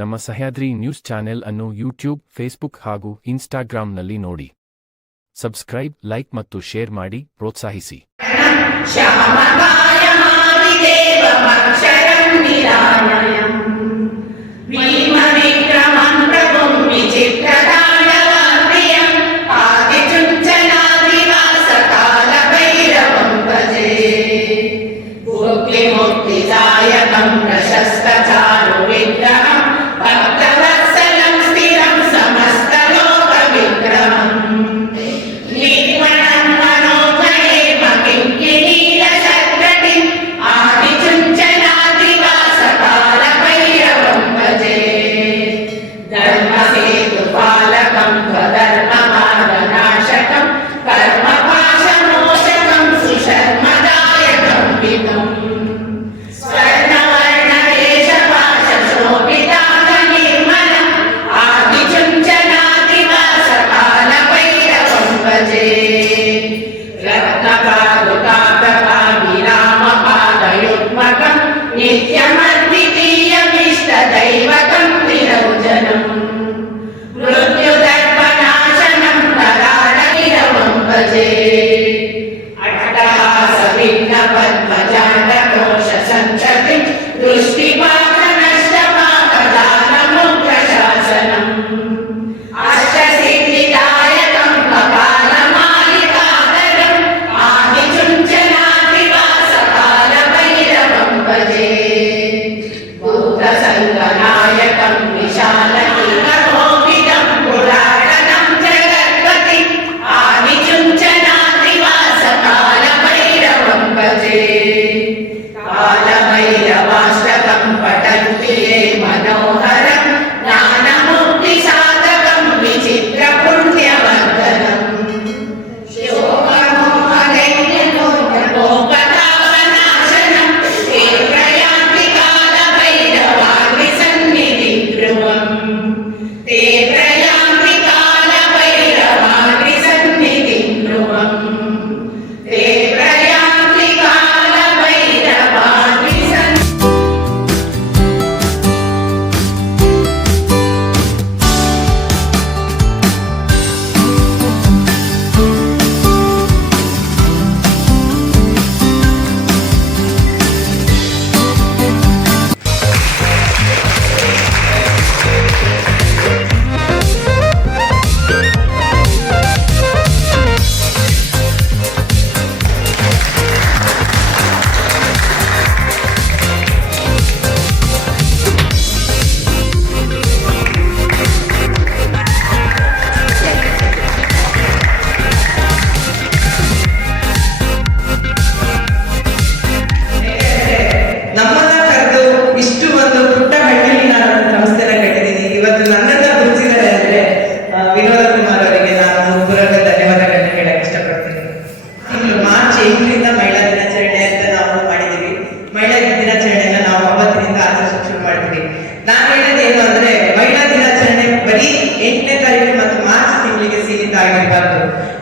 ನಮ್ಮ Sahyadri news channel ಅನ್ನು YouTube, Facebook ಹಾಗೂ ಇನ್ಸ್ಟಾಗ್ರಾಂನಲ್ಲಿ ನೋಡಿ. ಸಬ್ಸ್ಕ್ರೈಬ್, ಲೈಕ್ ಮತ್ತು ಶೇರ್ ಮಾಡಿ ಪ್ರೋತ್ಸಾಹಿಸಿ.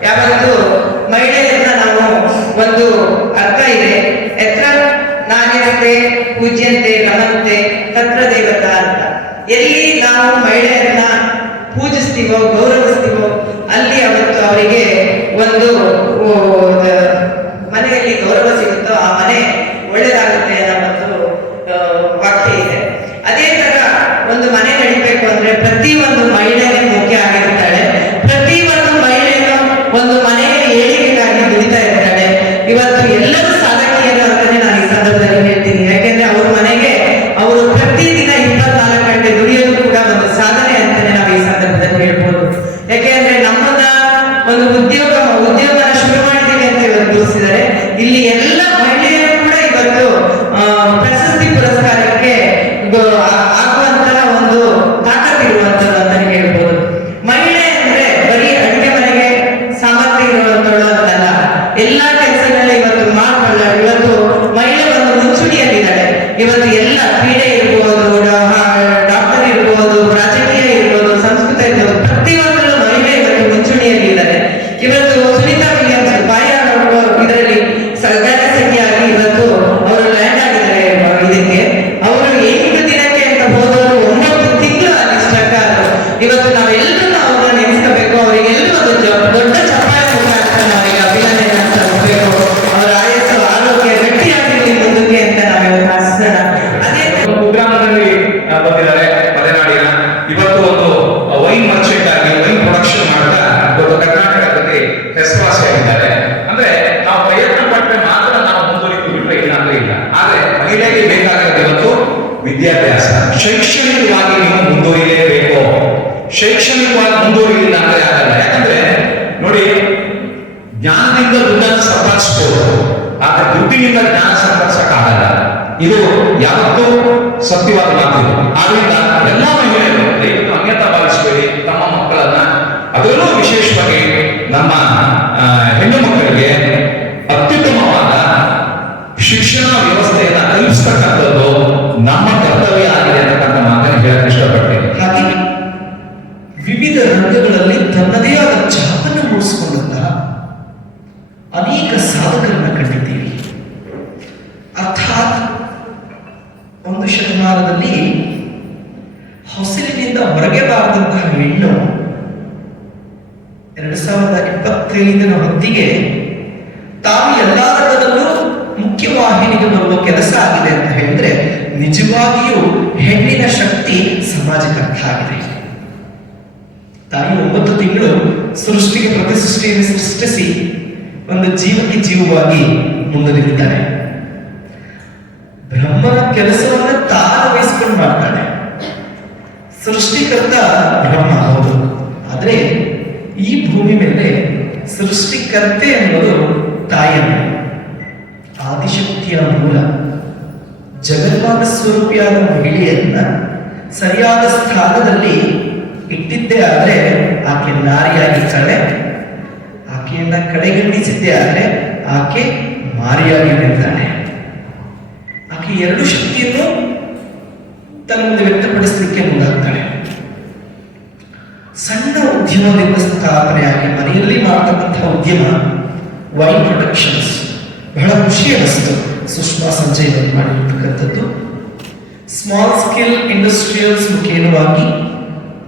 ಯಾವತ್ತು ಮಹಿಳೆಯರನ್ನ ನಾವು ಒಂದು ಅರ್ಥ ಇದೆ, ಎತ್ರ ನಾರ್ಯತೆ ಪೂಜ್ಯಂತೆ ರಮಂತೆ ತತ್ರ ದೇವತಾ ಅಂತ. ಎಲ್ಲಿ ನಾವು ಮಹಿಳೆಯರನ್ನ ಪೂಜಿಸ್ತೀವೋ ಗೌರವಿಸ್ತೀವೋ ಅಲ್ಲಿ ಅವತ್ತು ಅವರಿಗೆ ಒಂದು ಮನೆಯಲ್ಲಿ ಗೌರವ ಸಿಗುತ್ತೋ ಆ ಮನೆ ಒಳ್ಳೇದಾಗುತ್ತೆ ಅನ್ನೋ ಒಂದು ವಾಕ್ಯ ಇದೆ. ಅದೇ ತರ ಒಂದು ಮನೆ ನಡಿಬೇಕು ಅಂದ್ರೆ ಪ್ರತಿ ಒಂದು ಮಹಿಳೆಗೆ ಮುಖ್ಯ ಆಗಿರ್ತಾಳೆ. ಪ್ರತಿ ಒಂದು ಮಹಿಳೆಯು ಒಂದು ಮನೆಯ ಏಳಿಗೆಗಾಗಿ ದುಡಿತಾ ಇರ್ತಾಳೆ. ಇವತ್ತು ಎಲ್ಲರೂ ಸಾಧಕಿಯರು ಅಂತಾನೆ ನಾನು ಈ ಸಂದರ್ಭದಲ್ಲಿ ಹೇಳ್ತೀನಿ. ಯಾಕೆಂದ್ರೆ ಅವ್ರ ಮನೆಗೆ ಅವರು ಪ್ರತಿದಿನ 24 ಗಂಟೆ ದುಡಿಯೋದು ಕೂಡ ಒಂದು ಸಾಧನೆ ಅಂತಾನೆ ನಾವು ಈ ಸಂದರ್ಭದಲ್ಲಿ ಹೇಳ್ಬೋದು. ಯಾಕೆಂದ್ರೆ ನಮ್ಮನ್ನ ಒಂದು ಉದ್ಯೋಗನ ಶುರು ಮಾಡಿದ್ದೀವಿ ಅಂತ ಇವತ್ತು ತೋರಿಸಿದ್ದಾರೆ. ಇಲ್ಲಿ ಎಲ್ಲ ಮಹಿಳೆಯರು ಕೂಡ ಇವತ್ತು ಪ್ರಶಸ್ತಿ ಪುರಸ್ಕಾರಕ್ಕೆ ಆಗುವಂತಹ ಒಂದು ತಾಕತ್ತಿರುವಂತದ್ದು ಅಂತಾನೆ ಹೇಳ್ಬೋದು. ಮಹಿಳೆ ಅಂದ್ರೆ ಬರೀ ಅಡುಗೆ ಮನೆಗೆ ಸಾಮರ್ಥ್ಯ ಇರುವಂತಳು ಅಂತಲ್ಲ, ಎಲ್ಲಾ ಕೆಲಸಗಳಲ್ಲಿ ಇವತ್ತು ಮಾಡ್ಕೊಳ್ಳ. ಇವತ್ತು ಮಹಿಳೆ ಒಂದು ಮುಂಚೂಣಿಯಲ್ಲಿದ್ದಾಳೆ. ಇವತ್ತು ಎಲ್ಲ ಕ್ರೀಡೆ ಇರ್ಬೋದು, ಡಾಕ್ಟರ್ ಇರ್ಬೋದು, ರಾಜಕೀಯ ಇರ್ಬೋದು, ಸಂಸ್ಕೃತ ಇರ್ಬೋದು, ಪ್ರತಿಯೊಂದರಲ್ಲೂ ಮಹಿಳೆ ಇವತ್ತು ಮುಂಚೂಣಿಯಲ್ಲಿದ್ದಾರೆ. ಇವತ್ತು ಸುನೀತಾ ವಿಲಿಯಮ್ಸ್ ಬಾಯ ಇದರಲ್ಲಿ ಜನಸಂಖ್ಯೆ ಶೈಕ್ಷಣಿಕವಾಗಿ ನೀವು ಮುಂದುವರಿಯಲೇಬೇಕು. ಶೈಕ್ಷಣಿಕವಾಗಿ ಮುಂದುವರಿಲಿಲ್ಲ ಅಂದ್ರೆ ಆಗಲ್ಲ. ಯಾಕಂದ್ರೆ ನೋಡಿ, ಜ್ಞಾನದಿಂದ ದುಡ್ಡನ್ನು ಸಂಪಾದಿಸಬಹುದು, ಆದ್ರೆ ದುಡ್ಡಿನಿಂದ ಜ್ಞಾನ ಸಂಪಾದಿಸಕ್ಕಾಗಲ್ಲ. ಇದು ಯಾವತ್ತೂ ಸತ್ಯವಾದ ಮಾತು. ಆದ್ರಿಂದ ಎಲ್ಲ ಮಹಿಳೆಯರು ದಯವಿಟ್ಟು ಅನ್ಯತಾ ಭಾವಿಸಬೇಡಿ. ತಮ್ಮ ಮಕ್ಕಳನ್ನ, ಅದರಲ್ಲೂ ವಿಶೇಷವಾಗಿ ನಮ್ಮ ಹೆಣ್ಣು ಮಕ್ಕಳಿಗೆ ಅತ್ಯುತ್ತಮವಾದ ಶಿಕ್ಷಣ ವ್ಯವಸ್ಥೆಯನ್ನ ಕಲ್ಪಿಸ್ತಕ್ಕಂಥದ್ದು ನಮ್ಮ ಕರ್ತವ್ಯ ಆಗಿದೆ ಅಂತಕ್ಕಂಥ ಮಾತನ್ನು ಹೇಳಕ್ ಇಷ್ಟಪಡ್ತೇನೆ. ಹಾಗೆ ವಿವಿಧ ರಂಗಗಳಲ್ಲಿ ತನ್ನದೇ ಆದ ಛಾಪನ್ನು ಮೂಡಿಸಿಕೊಂಡಂತಹ ಅನೇಕ ಸಾಧಕರನ್ನ ಕಂಡಿದ್ದೀವಿ. ಅರ್ಥಾತ್ ಒಂದು ಶತಮಾನದಲ್ಲಿ ಹೊಸಲಿನಿಂದ ಹೊರಗೆ ಬಾರದಂತಹ ಹೆಣ್ಣು 2025ನ ಹೊತ್ತಿಗೆ ತಾವು ಎಲ್ಲಾ ರಂಗದಲ್ಲೂ ಮುಖ್ಯವಾಹಿನಿಗೆ ಬರುವ ಕೆಲಸ ಆಗಿದೆ ಅಂತ ಹೇಳಿದ್ರೆ ನಿಜವಾಗಿಯೂ ಹೆಣ್ಣಿನ ಶಕ್ತಿ ಸಮಾಜಕ್ಕೆ ಅರ್ಥ ಆಗಿದೆ. ತಾಯಿ 9 ತಿಂಗಳು ಸೃಷ್ಟಿಗೆ ಪ್ರತಿಸೃಷ್ಟಿಯನ್ನು ಸೃಷ್ಟಿಸಿ ಒಂದು ಜೀವಕ್ಕೆ ಜೀವವಾಗಿ ಮುಂದುವರಿದಿದ್ದಾಳೆ. ಬ್ರಹ್ಮನ ಕೆಲಸವನ್ನ ತಾನು ವಹಿಸಿಕೊಂಡು ಮಾಡ್ತಾಳೆ. ಸೃಷ್ಟಿಕರ್ತ ಬ್ರಹ್ಮ ಹೌದು, ಆದ್ರೆ ಈ ಭೂಮಿ ಮೇಲೆ ಸೃಷ್ಟಿಕರ್ತೆ ಅನ್ನೋದು ತಾಯಿಯನ್ನು, ಆದಿಶಕ್ತಿಯ ಮೂಲ ಜಗನ್ಮಾತ ಸ್ವರೂಪಿಯಾದ ಮಹಿಳೆಯನ್ನ ಸರಿಯಾದ ಸ್ಥಾನದಲ್ಲಿ ಇಟ್ಟಿದ್ದೇ ಆದ್ರೆ ಆಕೆ ನಾರಿಯಾಗಿದ್ದಾಳೆ. ಆಕೆಯನ್ನ ಕಡೆಗಣಿಸಿದ್ದೇ ಆದ್ರೆ ಆಕೆ ಮಾರಿಯಾಗಿ ನಿಲ್ತಾಳೆ. ಆಕೆ ಎರಡು ಶಕ್ತಿಯನ್ನು ತನ್ನ ಮುಂದೆ ವ್ಯಕ್ತಪಡಿಸಲಿಕ್ಕೆ ಮುಂದಾಗ್ತಾಳೆ. ಸಣ್ಣ ಉದ್ಯಮದಿಂದ ಸ್ಥಾಪನೆಯಾಗಿ ಮನೆಯಲ್ಲಿ ಮಾಡತಕ್ಕಂತಹ ಉದ್ಯಮ ವೈನ್ ಪ್ರೊಡಕ್ಷನ್ಸ್ ಬಹಳ ಖುಷಿಯ ವಸ್ತು. ಸುಷ್ಮಾ ಸಂಜಯ್ ಅವರು ಮಾಡಿರ್ತಕ್ಕಂಥದ್ದು ಸ್ಮಾಲ್ ಸ್ಕೇಲ್ ಇಂಡಸ್ಟ್ರಿಯಲ್ಸ್ ಮುಖೇನವಾಗಿ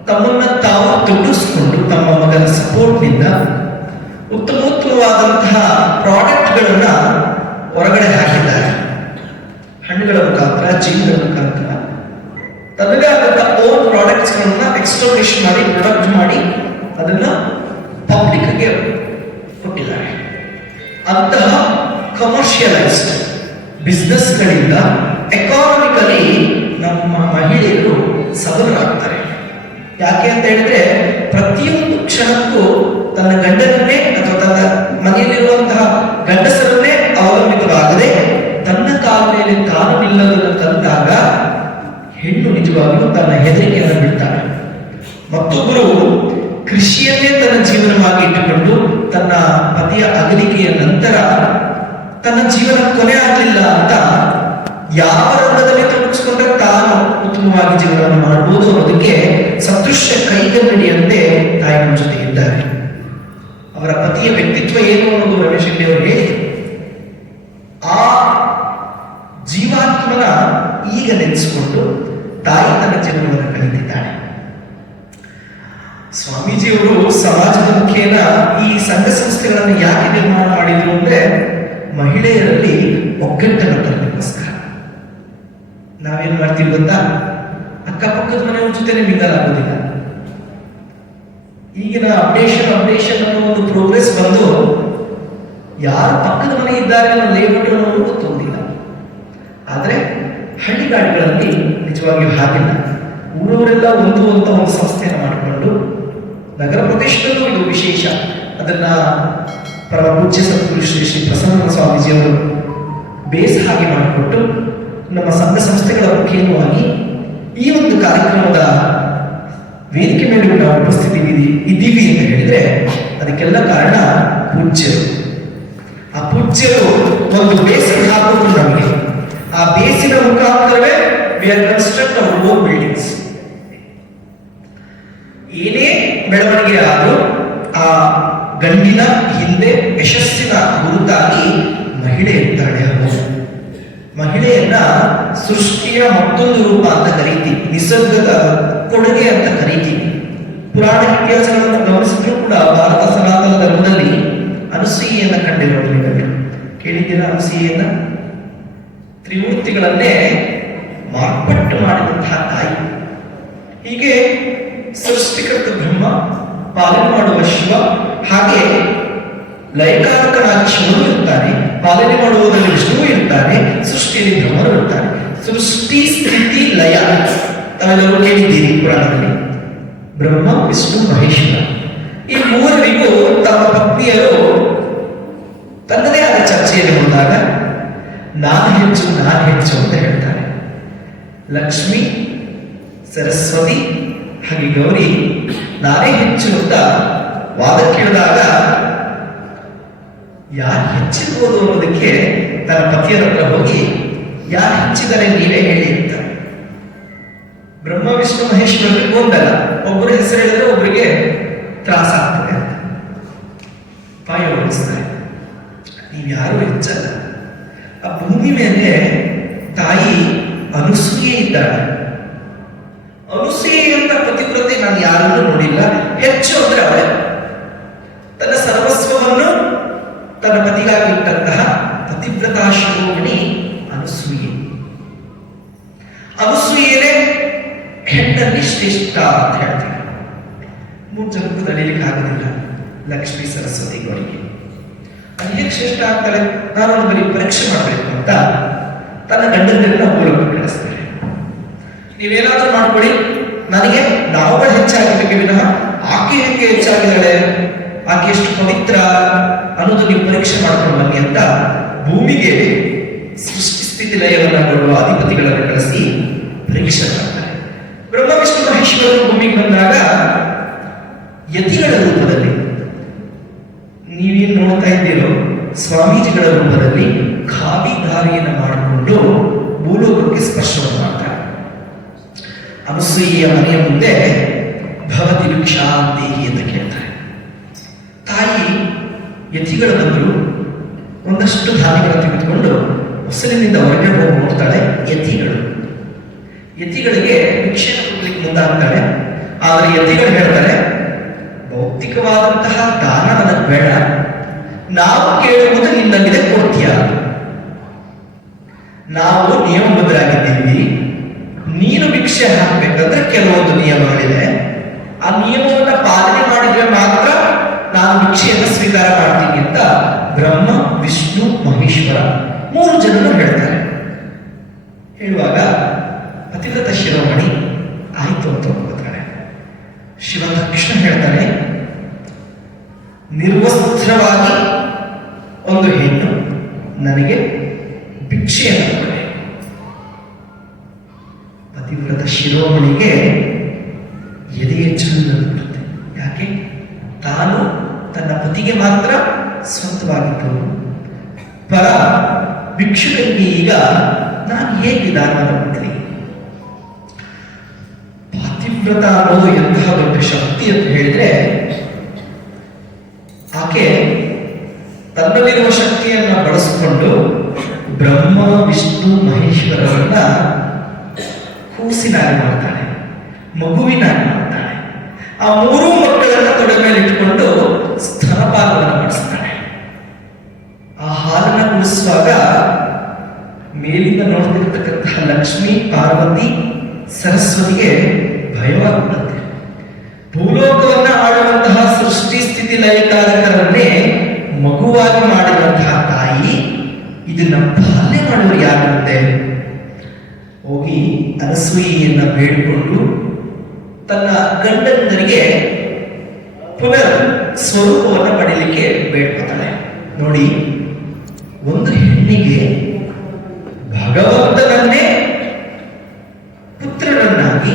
ತಮ್ಮನ್ನ ತಾವು ತೊಡಗಿಸಿಕೊಂಡು ತಮ್ಮ ಮಗನ ಸಪೋರ್ಟ್ನಿಂದ ಉತ್ತಮೋತ್ತಮವಾದಂತಹ ಪ್ರಾಡಕ್ಟ್ಗಳನ್ನ ಹೊರಗಡೆ ಹಾಕಿದ್ದಾರೆ. ಹಣ್ಣುಗಳ ಮುಖಾಂತರ, ಜೀವಿಗಳ ಮುಖಾಂತರ ತನ್ನದೇ ಆದಂತಹ ಓನ್ ಪ್ರಾಡಕ್ಟ್ಸ್ಗಳನ್ನ ಎಕ್ಸ್ಟಾಬ್ಲಿಷ್ ಮಾಡಿ, ಪ್ರೊಡಕ್ಟ್ ಮಾಡಿ ಅದನ್ನ ಪಬ್ಲಿಕ್ಗೆ ಕೊಟ್ಟಿದ್ದಾರೆ. ಅಂತಹ ಕಮರ್ಷಿಯಲೈಸ್ಡ್ ಬಿಸ್ನೆಸ್ಗಳಿಂದ ಎಕಾನಮಿಕಲಿ ನಮ್ಮ ಮಹಿಳೆಯರು ಸಬಲರಾಗ್ತಾರೆ. ಯಾಕೆ ಅಂತ ಹೇಳಿದ್ರೆ ಪ್ರತಿಯೊಂದು ಕ್ಷಣಕ್ಕೂ ತನ್ನ ಗಂಡನನ್ನೇ ಅಥವಾ ತನ್ನ ಮನೆಯಲ್ಲಿರುವಂತಹ ಗಂಡಸರನ್ನೇ ಅವಲಂಬಿತವಾಗದೆ ತನ್ನ ಕಾಲ ಮೇಲೆ ತಾನು ನಿಲ್ಲೋದನ್ನು ಕಲಿತಾಗ ಹೆಣ್ಣು ನಿಜವಾಗಿಯೂ ತನ್ನ ಹೆದರಿಕೆಯನ್ನು ಬಿಡ್ತಾಳೆ. ಮತ್ತೊಬ್ಬರು ಕೃಷಿಯನ್ನೇ ತನ್ನ ಜೀವನವಾಗಿ ಇಟ್ಟುಕೊಂಡು ತನ್ನ ಪತಿಯ ಅಗಲಿಕೆಯ ನಂತರ ತನ್ನ ಜೀವನ ಕೊನೆ ಆಗಲಿಲ್ಲ ಅಂತ ಯಾವ ರಂಗದಲ್ಲಿ ತೊಡಗಿಸ್ಕೊಂಡ್ರೆ ತಾನು ಉತ್ತಮವಾಗಿ ಜೀವನವನ್ನು ಮಾಡಬಹುದು ಅನ್ನೋದಕ್ಕೆ ಸದೃಶ್ಯ ಕೈಗನ್ನಡಿಯಂತೆ ತಾಯಿ ನಮ್ಮ ಜೊತೆ ಇದ್ದಾರೆ. ಅವರ ಪತಿಯ ವ್ಯಕ್ತಿತ್ವ ಏನು ಅನ್ನೋದು ರಮೇಶ್ ಹೆಗ್ಡೆ ಅವರು ಹೇಳಿ ಆ ಜೀವಾತ್ಮನ ಈಗ ನೆನೆಸಿಕೊಂಡು ತಾಯಿ ತನ್ನ ಜೀವನವನ್ನು ಕಲಿತಿದ್ದಾಳೆ. ಸ್ವಾಮೀಜಿಯವರು ಸಮಾಜದ ಮುಖೇನ ಈ ಸಂಘ ಸಂಸ್ಥೆಗಳನ್ನು ಯಾಕೆ ನಿರ್ಮಾಣ ಮಾಡಿದ್ರು ಅಂದ್ರೆ ಮಹಿಳೆಯರಲ್ಲಿ ಒಗ್ಗಟ್ಟನ್ನು ತರಲಿಕ್ಕೋಸ್ಕರ. ನಾವೇನ್ ಮಾಡ್ತೀವಿ ಗೊತ್ತಾ, ಅಕ್ಕಪಕ್ಕದ ಮನೆಯವ್ರ ಜೊತೆ ಮಿಂಗಲ್ ಆಗೋದಿಲ್ಲ. ಈಗಿನ ಅಪ್ಡೇಷನ್ ಅನ್ನೋ ಒಂದು ಪ್ರೋಗ್ರೆಸ್ ಬಂದು ಯಾರು ಪಕ್ಕದ ಮನೆ ಇದ್ದಾರೆ ಅನ್ನೋ ಲೇಔಟ್ ಅನ್ನೋದು ಗೊತ್ತೋದಿಲ್ಲ. ಆದ್ರೆ ಹಳ್ಳಿಗಾಡುಗಳಲ್ಲಿ ನಿಜವಾಗಿಯೂ ಹಾಗಿಲ್ಲ. ಊರವರೆಲ್ಲ ಒಂದು ಅಂತ ಒಂದು ಸಂಸ್ಥೆಯನ್ನು ಮಾಡಿಕೊಂಡು, ನಗರ ಪ್ರದೇಶದಲ್ಲೂ ಇದು ವಿಶೇಷ. ಅದನ್ನ ಪರಮ ಪೂಜ್ಯ ಸದ್ಗುರು ಶ್ರೀ ಶ್ರೀ ಪ್ರಸನ್ನ ಸ್ವಾಮೀಜಿಯವರು ಬೇಸ್ ಹಾಗೆ ಮಾಡಿಕೊಟ್ಟು ನಮ್ಮ ಸಂಘ ಸಂಸ್ಥೆಗಳ ಮುಖೇನವಾಗಿ ಈ ಒಂದು ಕಾರ್ಯಕ್ರಮದ ವೇದಿಕೆ ಮೇಲೆ ನಾವು ಉಪಸ್ಥಿತಿ ಇದ್ದೀವಿ ಅಂತ ಹೇಳಿದ್ರೆ ಅದಕ್ಕೆಲ್ಲ ಕಾರಣ ಪೂಜ್ಯರು. ಆ ಪೂಜ್ಯರು ಒಂದು ಬೇಸಿಗೆ ಹಾಕೋದು ನಮಗೆ. ಆ ಬೇಸಿನ ಮುಖಾಂತರವೇ we are construct our own buildings. ಏನೇ ಬೆಳವಣಿಗೆ ಆದರೂ ಆ ಗಂಡಿನ ಹಿಂದೆ ಯಶಸ್ಸಿನ ಗುರುತಾಗಿ ಮಹಿಳೆ ಇರ್ತಾಳೆ. ಮಹಿಳೆಯನ್ನ ಸೃಷ್ಟಿಯ ಮತ್ತೊಂದು ರೂಪ ಅಂತ ಕರೀತೀವಿ, ನಿಸರ್ಗದ ಕೊಡುಗೆ ಅಂತ ಕರೀತೀವಿ. ಪುರಾಣ ಇತಿಹಾಸಗಳನ್ನು ಗಮನಿಸಿದ್ರು ಕೂಡ ಭಾರತ ಸನಾತನ ಧರ್ಮದಲ್ಲಿ ಅನುಸೂಯೆಯನ್ನ ಕಂಡಿರೋದು ಕೇಳಿದ್ದೀರಾ? ಅನುಸೂಯೆಯನ್ನ ತ್ರಿಮೂರ್ತಿಗಳನ್ನೇ ಮಾರ್ಪಟ್ಟು ಮಾಡಿದಂತಹ ತಾಯಿ. ಹೀಗೆ ಸೃಷ್ಟಿಕರ್ತ ಬ್ರಹ್ಮ, ಪಾಲನೆ ಮಾಡುವ ಶಿವ, ಹಾಗೆ ಲಯಕಾರಕನಾಗಿ ಶಿವನು ಇರ್ತಾನೆ, ಪಾಲನೆ ಮಾಡುವುದರಲ್ಲಿ ವಿಷ್ಣುವು ಇರ್ತಾನೆ, ಸೃಷ್ಟಿಯಲ್ಲಿ ಬ್ರಹ್ಮನು ಇರ್ತಾನೆ. ಸೃಷ್ಟಿ, ಸ್ಥಿತಿ, ಲಯ ತಾವೆಲ್ಲರೂ ಕೇಳಿದ್ದೀರಿ ಪುರಾಣದಲ್ಲಿ. ಬ್ರಹ್ಮ, ವಿಷ್ಣು, ಮಹೇಶ್ವರ ಈ ಮೂವರಿಗೂ ತಮ್ಮ ಪತ್ನಿಯರು ತನ್ನದೇ ಆದ ಚರ್ಚೆಯಲ್ಲಿ ಹೋದಾಗ ನಾನು ಹೆಚ್ಚು ಅಂತ ಹೇಳ್ತಾರೆ. ಲಕ್ಷ್ಮಿ, ಸರಸ್ವತಿ ಹಾಗೆ ಗೌರಿ ನಾನೇ ಹೆಚ್ಚು ಅಂತ ವಾದಕ್ಕಿಳಿದಾಗ ಯಾರು ಹೆಚ್ಚಿರ್ಬೋದು ಅನ್ನೋದಕ್ಕೆ ತನ್ನ ಪತಿಯರ ಹತ್ರ ಹೋಗಿ ಯಾರು ಹೆಚ್ಚಿದ್ದಾರೆ ನೀವೇ ಹೇಳಿ ಅಂತ. ಬ್ರಹ್ಮ, ವಿಷ್ಣು, ಮಹೇಶ್ವರರಿಗೆ ಒಂದಲ್ಲ, ಒಬ್ಬರು ಹೆಸರು ಹೇಳಿದ್ರೆ ಒಬ್ಬರಿಗೆ ತ್ರಾಸ ಆಗ್ತದೆ ಅಂತ ಉಪಾಯ ಹೊರಡಿಸ್ತಾರೆ. ನೀವ್ಯಾರು ಹೆಚ್ಚಲ್ಲ. ಆ ಭೂಮಿ ಮೇಲೆ ತಾಯಿ ಅನುಸೂಯೆ ಇದ್ದಾಳೆ. ಅನುಸೂಯೆ ಅಂತ ಪತಿವ್ರತೆ ನಾನು ಯಾರನ್ನೂ ನೋಡಿಲ್ಲ. ಹೆಚ್ಚು ಅಂದ್ರೆ ಅವಳೆ ತನ್ನ ಸರ್ವಸ್ವವನ್ನು ತನ್ನ ಪತಿಗಾಗಿ ಇಟ್ಟಂತಹ ಪತಿವ್ರತಾ ಶಿರೋಮಣಿ ಅನುಸೂಯೆ. ಅನುಸೂಯೆನೇ ಹೆಣ್ಣಲ್ಲಿ ಶ್ರೇಷ್ಠ ಅಂತ ಹೇಳ್ತಾರೆ. ಮೂರು ಜನಕ್ಕೂ ತಡೀಲಿಕ್ಕೆ ಆಗೋದಿಲ್ಲ. ಲಕ್ಷ್ಮೀ, ಸರಸ್ವತಿ, ಗೌರಿಗೆ ಅದು ಹೇಗೆ ಶ್ರೇಷ್ಠ ಆಗ್ತಾರೆ? ನಾನು ಒಂದು ಬರೀ ಪರೀಕ್ಷೆ ಮಾಡಬೇಕು ಅಂತ ತನ್ನ ಗಂಡನೆಲ್ಲ ಮೂಲಕ ಕಳಿಸ್ತಾರೆ. ನೀವೇನಾದ್ರೂ ಮಾಡ್ಕೊಳ್ಳಿ, ನನಗೆ ನಾವುಗಳು ಹೆಚ್ಚಾಗಬೇಕೆ ವಿನಃ ಆಕೆ ಹೆಂಗೆ ಹೆಚ್ಚಾಗಿದ್ದಾಳೆ, ಆಕೆ ಎಷ್ಟು ಪವಿತ್ರ ಅನ್ನೋದು ನೀವು ಪರೀಕ್ಷೆ ಮಾಡ್ಕೊಂಡು ಬನ್ನಿ ಅಂತ ಭೂಮಿಗೆ ಸೃಷ್ಟಿ ಸ್ಥಿತಿ ಲಯವನ್ನು ಕೊಡುವ ಅಧಿಪತಿಗಳನ್ನು ಕಳಿಸಿ ಪರೀಕ್ಷೆ ಮಾಡ್ತಾರೆ. ಬ್ರಹ್ಮ, ವಿಷ್ಣು, ಮಹೇಶ್ವರರು ಭೂಮಿಗೆ ಬಂದಾಗ ಯತಿಗಳ ರೂಪದಲ್ಲಿ, ನೀವೇನು ನೋಡ್ತಾ ಇದ್ದೀರೋ ಸ್ವಾಮೀಜಿಗಳ ರೂಪದಲ್ಲಿ ಖಾವಿ ದಾರಿಯನ್ನು ಮಾಡಿಕೊಂಡು ಭೂಲೋಕಕ್ಕೆ ಸ್ಪರ್ಶವನ್ನು ಮಾಡ್ತಾರೆ. ಅನಸೂಯೆಯ ಮನೆಯ ಮುಂದೆ ಭವತಿ ಭಿಕ್ಷಾಂದೇಹಿ ಅಂತ ಕೇಳ್ತಾರೆ. ತಾಯಿ ಯತಿಗಳು ಬಂದರು, ಒಂದಷ್ಟು ಧಾನ್ಯಗಳನ್ನು ತೆಗೆದುಕೊಂಡು ಹೊಸಲಿನಿಂದ ಹೊರಗಡೆ ಹೋಗಿ ನೋಡ್ತಾಳೆ. ಯತಿಗಳಿಗೆ ಭಿಕ್ಷೆ ಕೊಡ್ಲಿಕ್ಕೆ ಮುಂದಾಗ್ತಾಳೆ. ಆದರೆ ಯತಿಗಳು ಹೇಳ್ತಾರೆ, ಭೌತಿಕವಾದಂತಹ ದಾನ ನನಗೆ ಬೇಡ, ನಾವು ಕೇಳುವುದು ನಿನ್ನಲ್ಲಿದೆ, ಕೊಡ್ತೀಯ? ನಾವು ನಿಯಮಬದ್ಧರಾಗಿದ್ದೀವಿ, ನೀನು ಭಿಕ್ಷೆ ಹಾಕಬೇಕಂದ್ರೆ ಕೆಲವೊಂದು ನಿಯಮಗಳಿದೆ, ಆ ನಿಯಮವನ್ನು ಪಾಲನೆ ಮಾಡಿದ್ರೆ ಮಾತ್ರ ನಾನು ಭಿಕ್ಷೆಯನ್ನು ಸ್ವೀಕಾರ ಮಾಡ್ತೀನಿ ಅಂತ ಬ್ರಹ್ಮ, ವಿಷ್ಣು, ಮಹೇಶ್ವರ ಮೂರು ಜನರು ಹೇಳ್ತಾರೆ. ಹೇಳುವಾಗ ಪತಿವ್ರತ ಶಿರೋಮಣಿ ಆಯ್ತು ಅಂತ ಒಪ್ಕೋತಾಳೆ. ಶಿವ ತಕ್ಷಣ ಹೇಳ್ತಾನೆ, ನಿರ್ವಸ್ತ್ರವಾಗಿ ಒಂದು ಹೆಣ್ಣು ನನಗೆ ಭಿಕ್ಷೆಯನ್ನು ಕೊಡೆ. ಪತಿವ್ರತ ಶಿರೋಮಣಿಗೆ ಎದೆಯ ಚುರುಕು ಬರುತ್ತೆ. ಯಾಕೆ? ತಾನು ತನ್ನ ಪತಿಗೆ ಮಾತ್ರ ಸ್ವಂತವಾಗಿದ್ದು ಪರ ಭಿಕ್ಷುಕರಿಗೆ ಈಗ ನಾನು ಹೇಗೆ ದಾನವನ್ನು ಕೊಡಲಿ? ಪಾತಿವ್ರತ ಅನ್ನೋದು ಎಂತಹ ದೊಡ್ಡ ಶಕ್ತಿ ಅಂತ ಹೇಳಿದ್ರೆ, ಆಕೆ ತನ್ನಲ್ಲಿರುವ ಶಕ್ತಿಯನ್ನು ಬಳಸಿಕೊಂಡು ಬ್ರಹ್ಮ, ವಿಷ್ಣು, ಮಹೇಶ್ವರರನ್ನ ಕೂಸಿನಾಗಿ ಮಾಡ್ತಾಳೆ, ಮಗುವಿನಾಗಿ ಮಾಡ್ತಾಳೆ. ಆ ಮೂರೂ ಮಕ್ಕಳನ್ನ ತೊಡೆ ಮೇಲೆ ಇಟ್ಟುಕೊಂಡು ಸ್ತನಪಾನವನ್ನು ಮಾಡಿಸ್ತಾಳೆ. ಆ ಹಾಲನ್ನು ಕುಡಿಸುವಾಗ ಮೇಲಿಂದ ನೋಡ್ತಿರ್ತಕ್ಕಂತಹ ಲಕ್ಷ್ಮಿ, ಪಾರ್ವತಿ, ಸರಸ್ವತಿಗೆ ಭಯವಾಗುತ್ತದೆ. ಭೂಲೋಕವನ್ನ ಆಳುವಂತಹ ಸೃಷ್ಟಿ ಸ್ಥಿತಿ ಲಯಕಾರಕರನ್ನೇ ಮಗುವಾಗಿ ಮಾಡಿರುವಂತಹ ತಾಯಿ ಇದನ್ನ ಪಾಲನೆ ಮಾಡುವರು ಯಾರಂತೆ? ಹೋಗಿ ಅನಸೂಯೆಯನ್ನ ಬೇಡಿಕೊಂಡು ತನ್ನ ಗಂಡನಿಗೆ ಪುನರ್ ಸ್ವರೂಪವನ್ನು ಪಡೀಲಿಕ್ಕೆ ಬೇಡ್ಕೊತಾಳೆ. ನೋಡಿ, ಒಂದು ಹೆಣ್ಣಿಗೆ ಭಗವಂತನನ್ನೇ ಪುತ್ರನನ್ನಾಗಿ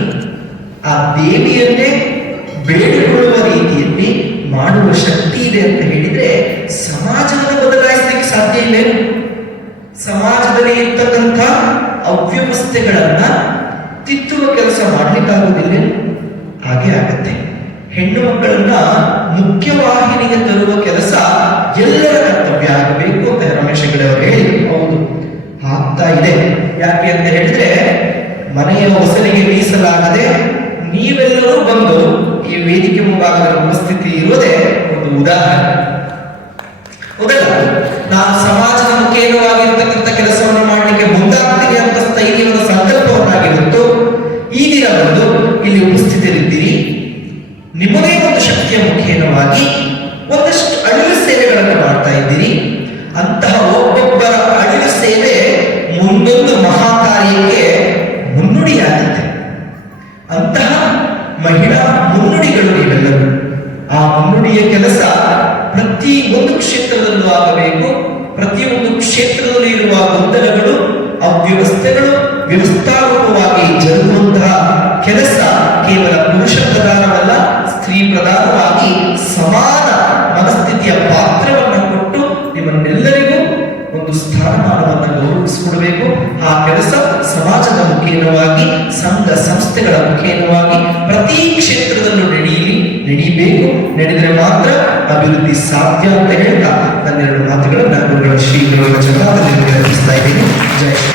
ಆ ದೇವಿಯನ್ನೇ ಬೇಡಿಕೊಳ್ಳುವ ರೀತಿಯಲ್ಲಿ ಮಾಡುವ ಶಕ್ತಿ ಇದೆ ಅಂತ ಹೇಳಿದ್ರೆ ಸಮಾಜವನ್ನು ಬದಲಾಯಿಸಲಿಕ್ಕೆ ಸಾಧ್ಯ ಇಲ್ಲ. ಸಮಾಜದಲ್ಲಿ ಇರ್ತಕ್ಕಂಥ ಅವ್ಯವಸ್ಥೆಗಳನ್ನ ತಿತ್ತುವ ಕೆಲಸ ಮಾಡ್ಲಿಕ್ಕಾಗೋದಿಲ್ಲ. ಹಾಗೆ ಆಗತ್ತೆ. ಹೆಣ್ಣು ಮಕ್ಕಳನ್ನ ಮುಖ್ಯವಾಹಿನಿಗೆ ತರುವ ಕೆಲಸ ಎಲ್ಲರ ಕರ್ತವ್ಯ ಆಗಬೇಕು ಅಂತ ರಮೇಶ್ ಹೆಗಡೆ ಅವರು ಹೇಳಿ, ಹೌದು ಆಗ್ತಾ ಇದೆ. ಯಾಕೆ ಅಂತ ಹೇಳಿದ್ರೆ, ಮನೆಯ ಹೊಸಲಿಗೆ ಮೀಸಲಾಗದೆ ನೀವೆಲ್ಲರೂ ಬಂದು ಈ ವೇದಿಕೆ ಮುಂಭಾಗದ ಉಪಸ್ಥಿತಿ ಇರುವುದೇ ಒಂದು ಉದಾಹರಣೆ. ಹೌದಲ್ಲ? ನಾನು ಸಮಾಜದ ಮುಖೇನವಾಗಿರ್ತಕ್ಕಂಥ ಕೆಲಸವನ್ನು ಮಾಡಲಿಕ್ಕೆ ಮುಂದಾಗ್ತೀನಿ ಅಂತ ಸ್ಥೈರ್ಯವಾದ ಸಂಕಲ್ಪವನ್ನಾಗಿರುತ್ತು. ಈಗಿನ ಬಂದು ಇಲ್ಲಿ ಉಪಸ್ಥಿತರಿದ್ದೀರಿ, ನಿಮ್ಮದೇ ಒಂದು ಶಕ್ತಿಯ ಮುಖೇನವಾಗಿ ಒಂದಷ್ಟು ಅಳಿಲು ಸೇವೆಗಳನ್ನು ಮಾಡ್ತಾ ಇದ್ದೀರಿ. ಅಂತಹ ಒಬ್ಬೊಬ್ಬರ ಅಳಿಲು ಸೇವೆ ಮುಂದೊಂದು ಮಹಾ ಕಾರ್ಯಕ್ಕೆ ಮುನ್ನುಡಿಯಾಗುತ್ತೆ. ಪ್ರತಿಯೊಂದು ಕ್ಷೇತ್ರದಲ್ಲಿ ಇರುವ ಗೊಂದಲಗಳು, ಅವ್ಯವಸ್ಥೆಗಳು ವ್ಯವಸ್ಥಾಪಕವಾಗಿ ಜರುಗುವಂತಹ ಕೆಲಸ ಕೇವಲ ಪುರುಷ ಪ್ರಧಾನವಲ್ಲ, ಸ್ತ್ರೀ ಪ್ರಧಾನವಾಗಿ ಸಮಾನ ಮನಸ್ಥಿತಿಯ ಪಾತ್ರವನ್ನು ಕೊಟ್ಟು ನಿಮ್ಮನ್ನೆಲ್ಲರಿಗೂ ಒಂದು ಸ್ಥಾನಮಾನವನ್ನು ಗೌರವಿಸಿಕೊಡಬೇಕು. ಆ ಕೆಲಸ ಸಮಾಜದ ಮುಖೇನವಾಗಿ, ಸಂಘ ಸಂಸ್ಥೆಗಳ ಮುಖೇನವಾಗಿ ಪ್ರತಿ ಕ್ಷೇತ್ರದಲ್ಲೂ ನಡೀಬೇಕು. ನಡೆದರೆ ಮಾತ್ರ ಅಭಿವೃದ್ಧಿ ಸಾಧ್ಯ ಅಂತ ಹೇಳ್ತಾ ನನ್ನೆರಡು ಮಾತುಗಳನ್ನು ಗುರುಗಳ ಶ್ರೀ ಗುರುಗಳ ಚರಣದಲ್ಲಿ ನಿರ್ವಹಿಸ್ತಾ ಇದ್ದೀನಿ. ಜಯ ಶ್ರೀ.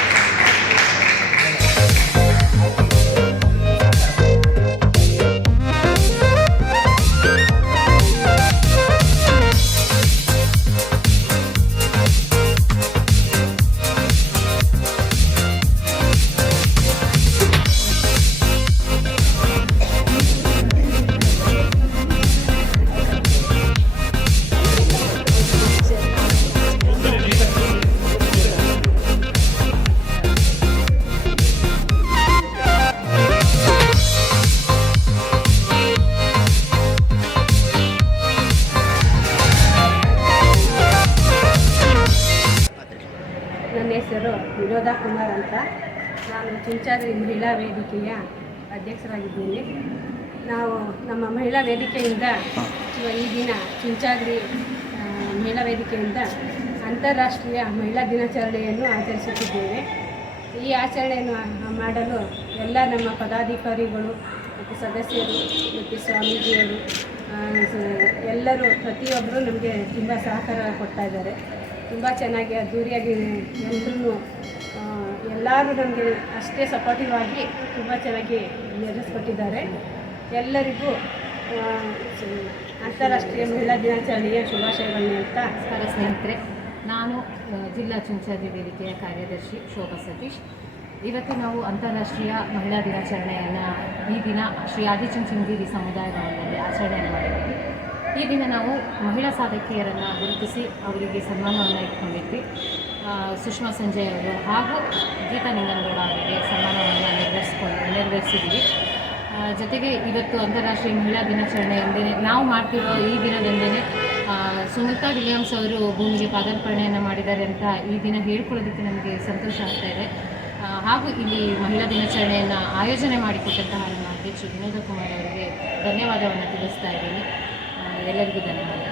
ನನ್ನ ಹೆಸರು ವಿನೋದ ಕುಮಾರ್ ಅಂತ. ನಾನು ಚಿಂಚಾದ್ರಿ ಮಹಿಳಾ ವೇದಿಕೆಯ ಅಧ್ಯಕ್ಷರಾಗಿದ್ದೀನಿ. ನಾವು ನಮ್ಮ ಮಹಿಳಾ ವೇದಿಕೆಯಿಂದ ಈ ದಿನ ಚಿಂಚಾದ್ರಿ ಮಹಿಳಾ ವೇದಿಕೆಯಿಂದ ಅಂತಾರಾಷ್ಟ್ರೀಯ ಮಹಿಳಾ ದಿನಾಚರಣೆಯನ್ನು ಆಚರಿಸುತ್ತಿದ್ದೇವೆ. ಈ ಆಚರಣೆಯನ್ನು ಮಾಡಲು ಎಲ್ಲ ನಮ್ಮ ಪದಾಧಿಕಾರಿಗಳು ಮತ್ತು ಸದಸ್ಯರು ಮತ್ತು ಸ್ವಾಮೀಜಿಯರು ಎಲ್ಲರೂ ಪ್ರತಿಯೊಬ್ಬರು ನಮಗೆ ತುಂಬ ಸಹಕಾರ ಕೊಡ್ತಾ ಇದ್ದಾರೆ. ತುಂಬ ಚೆನ್ನಾಗಿ ಅದ್ದೂರಿಯಾಗಿ ಎಲ್ಲರೂ ಎಲ್ಲರೂ ನಮಗೆ ಅಷ್ಟೇ ಸಪೋರ್ಟಿವ್ ಆಗಿ ತುಂಬ ಚೆನ್ನಾಗಿ ನೆರವೇರಿಸ್ಕೊಟ್ಟಿದ್ದಾರೆ. ಎಲ್ಲರಿಗೂ ಅಂತಾರಾಷ್ಟ್ರೀಯ ಮಹಿಳಾ ದಿನಾಚರಣೆಯ ಶುಭಾಶಯಗಳನ್ನು ಹೇಳ್ತಾ. ನಮಸ್ಕಾರ ಸ್ನೇಹಿತರೆ, ನಾನು ಜಿಲ್ಲಾ ಚಿಂಚಾದ್ರಿ ವೇದಿಕೆಯ ಕಾರ್ಯದರ್ಶಿ ಶೋಭಾ ಸತೀಶ್. ಇವತ್ತು ನಾವು ಅಂತಾರಾಷ್ಟ್ರೀಯ ಮಹಿಳಾ ದಿನಾಚರಣೆಯನ್ನು ಈ ದಿನ ಶ್ರೀ ಆದಿಚುಂಚನಗಿರಿ ಸಮುದಾಯ ಭವನದಲ್ಲಿ ಆಚರಣೆಯನ್ನು ಮಾಡಿದ್ದೀವಿ. ಈ ದಿನ ನಾವು ಮಹಿಳಾ ಸಾಧಕಿಯರನ್ನು ಗುರುತಿಸಿ ಅವರಿಗೆ ಸನ್ಮಾನವನ್ನು ಇಟ್ಕೊಂಡಿದ್ವಿ. ಸುಷ್ಮಾ ಸಂಜಯ್ ಅವರು ಹಾಗೂ ಗೀತಾ ನಿಂಗನಗೌಡ ಅವರಿಗೆ ಸನ್ಮಾನವನ್ನು ನೆರವೇರಿಸಿದ್ವಿ. ಜೊತೆಗೆ ಇವತ್ತು ಅಂತಾರಾಷ್ಟ್ರೀಯ ಮಹಿಳಾ ದಿನಾಚರಣೆ ಎಂದೇ ನಾವು ಮಾಡ್ತಿರೋ ಈ ದಿನದಂದೇ ಸುನಿತಾ ವಿಲಿಯಮ್ಸ್ ಅವರು ಭೂಮಿಗೆ ಪಾದಾರ್ಪಣೆಯನ್ನು ಮಾಡಿದ್ದಾರೆ ಅಂತ ಈ ದಿನ ಹೇಳ್ಕೊಳ್ಳೋದಕ್ಕೆ ನಮಗೆ ಸಂತೋಷ ಆಗ್ತಾ ಇದೆ. ಹಾಗೂ ಇಲ್ಲಿ ಮಹಿಳಾ ದಿನಾಚರಣೆಯನ್ನು ಆಯೋಜನೆ ಮಾಡಿಕೊಟ್ಟಂತಹ ನಮ್ಮ ಅಧ್ಯಕ್ಷರು ವಿನೋದ ಕುಮಾರ್ ಅವರಿಗೆ ಧನ್ಯವಾದವನ್ನು ತಿಳಿಸ್ತಾ ಇದ್ದೀನಿ. ಎಲ್ಲರಿಗೂ ಧನ್ಯವಾದ.